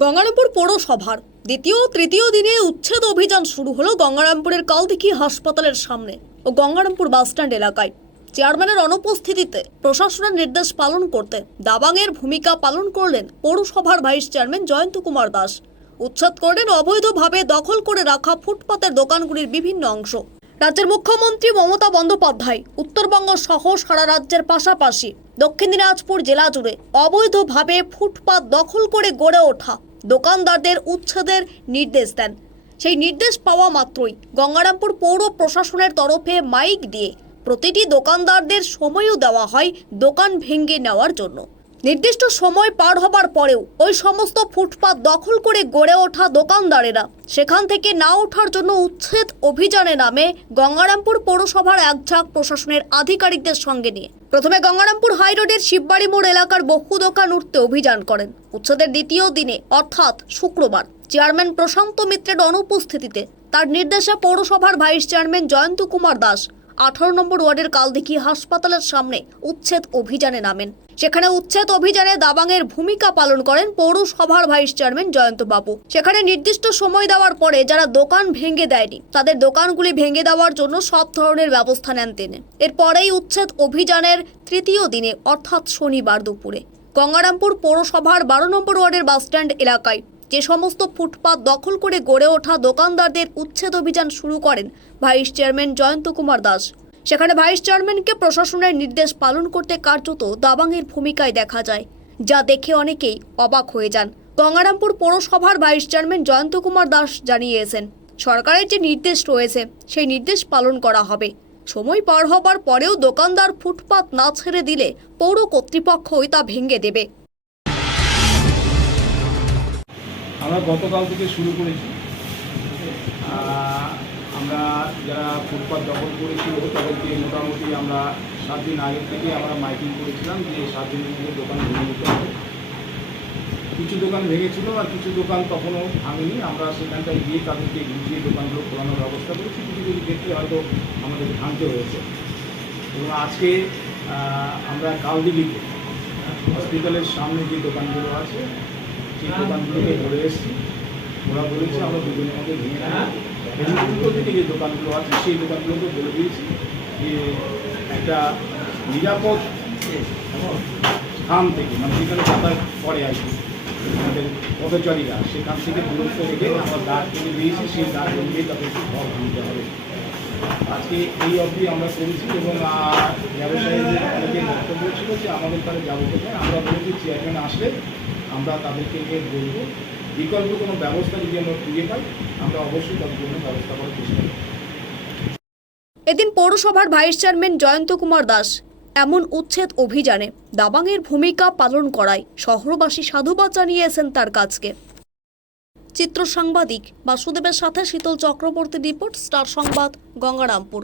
গঙ্গারামপুর পৌরসভার দ্বিতীয় ও তৃতীয় দিনে উচ্ছেদ অভিযান শুরু হলো গঙ্গারামপুরের কালদিঘি হাসপাতালের সামনে ও গঙ্গারামপুর বাসস্ট্যান্ড এলাকায়। চেয়ারম্যানের অনুপস্থিতিতে প্রশাসনের নির্দেশ পালন করতে দাবাংয়ের ভূমিকা পালন করলেন পৌরসভার ভাইস চেয়ারম্যান জয়ন্ত কুমার দাস। উচ্ছেদ করলেন অবৈধভাবে দখল করে রাখা ফুটপাতের দোকানগুলির বিভিন্ন অংশ। রাজ্যের মুখ্যমন্ত্রী মমতা বন্দ্যোপাধ্যায় উত্তরবঙ্গ সহ সারা রাজ্যের পাশাপাশি দক্ষিণ দিনাজপুর জেলা জুড়ে অবৈধভাবে ফুটপাত দখল করে গড়ে ওঠা দোকানদারদের উচ্ছেদের নির্দেশ দেন। সেই নির্দেশ পাওয়া মাত্রই গঙ্গারামপুর পৌর প্রশাসনের তরফে মাইক দিয়ে প্রতিটি দোকানদারদের সময়ও দেওয়া হয় দোকান ভেঙে নেওয়ার জন্য। নির্দিষ্ট সময় পার হবার পরেও ওই সমস্ত ফুটপাত দখল করে গড়ে ওঠা দোকানদারেরা সেখান থেকে না ওঠার জন্য উচ্ছেদ অভিযানে নামে গঙ্গারামপুর পৌরসভার একঝাঁক প্রশাসনের আধিকারিকদের সঙ্গে নিয়ে। প্রথমে গঙ্গারামপুর হাইরোডের শিববাড়ি মোড় এলাকার বহু দোকান উঠতে অভিযান করেন। উচ্ছেদের দ্বিতীয় দিনে, অর্থাৎ শুক্রবার, চেয়ারম্যান প্রশান্ত মিত্রের অনুপস্থিতিতে তার নির্দেশে পৌরসভার ভাইস চেয়ারম্যান জয়ন্ত কুমার দাস আঠারো নম্বর ওয়ার্ডের কালদিঘি হাসপাতালের সামনে উচ্ছেদ অভিযানে নামেন। সেখানে উচ্ছেদ অভিযানে দাবাংয়ের ভূমিকা পালন করেন পৌরসভার ভাইস চেয়ারম্যান জয়ন্ত বাবু। সেখানে নির্দিষ্ট সময় দেওয়ার পরে যারা দোকান ভেঙে দেয়নি, তাদের দোকানগুলি ভেঙে দেওয়ার জন্য সব ধরনের ব্যবস্থা নেন তিনি। এরপরেই উচ্ছেদ অভিযানের তৃতীয় দিনে, অর্থাৎ শনিবার দুপুরে, গঙ্গারামপুর পৌরসভার বারো নম্বর ওয়ার্ডের বাসস্ট্যান্ড এলাকায় যে সমস্ত ফুটপাত দখল করে গড়ে ওঠা দোকানদারদের উচ্ছেদ অভিযান শুরু করেন ভাইস চেয়ারম্যান জয়ন্ত কুমার দাস। সেখানে ভাইস চেয়ারম্যানকে প্রশাসনের নির্দেশ পালন করতে কার্যত দাবাংয়ের ভূমিকায় দেখা যায়, যা দেখে অনেকেই অবাক হয়ে যান। গঙ্গারামপুর পৌরসভার ভাইস চেয়ারম্যান জয়ন্ত কুমার দাস জানিয়েছেন, সরকারের যে নির্দেশ রয়েছে, সেই নির্দেশ পালন করা হবে। সময় পার হবার পরেও দোকানদার ফুটপাত না ছেড়ে দিলে পৌর কর্তৃপক্ষই তা ভেঙে দেবে। আমরা গতকাল থেকে শুরু করেছি। আমরা যারা ফুটপাত দখল করেছিল তাদেরকে মোটামুটি আমরা সাত দিন আগে থেকে আমরা মাইকিং করেছিলাম যে সাত দিনের মধ্যে দোকান ভেঙে দিতে হবে। কিছু দোকান ভেঙেছিল আর কিছু দোকান তখনও ভাঙেনি। আমরা সেখানটায় গিয়ে তাদেরকে বুঝিয়ে দোকানগুলো খোলানোর ব্যবস্থা করেছি। কিছু কিছু ক্ষেত্রে হয়তো আমাদের ভাঙতে হয়েছে। এবং আজকে আমরা কালদিঘিতে, হসপিটালের সামনে যে দোকানগুলো আছে সেই দোকানগুলোকে ধরে এসেছি। ওরা বলেছে আমরা দুজনের মধ্যে ভেঙে নেব যে দোকানগুলো আছে সেই দোকানগুলোকে বলে দিয়েছি যে একটা নিরাপদ স্থান থেকে মানে যেখানে যাতায়াত করে আর কি আমাদের পথচারীরা সেখান থেকে দূরত্ব রেখে আমরা দাঁড় করে দিয়েছি। সেই দাঁড় অনুযায়ী তাদেরকে ঘর ভাঙতে হবে। আজকে এই অবধি আমরা করেছি এবং ব্যবসায়ীদের অনেকে বক্তব্য ছিল যে আমাদের তারা যাবতীয় নয় আমরা বলেছি চেয়ারম্যান আসলে আমরা তাদেরকে গিয়ে বলব, বিকল্প কোনো ব্যবস্থা যদি আমরা খুঁজে পাই আমরা অবশ্যই তাদের জন্য ব্যবস্থা করার চেষ্টা করব। এদিন পৌরসভার ভাইস চেয়ারম্যান জয়ন্ত কুমার দাস এমন উচ্ছেদ অভিযানে দাবাংয়ের ভূমিকা পালন করায় শহরবাসী সাধুবাদ জানিয়েছেন তার কাজকে। চিত্র সাংবাদিক বাসুদেবের সাথে শীতল চক্রবর্তী রিপোর্ট, স্টার সংবাদ, গঙ্গারামপুর।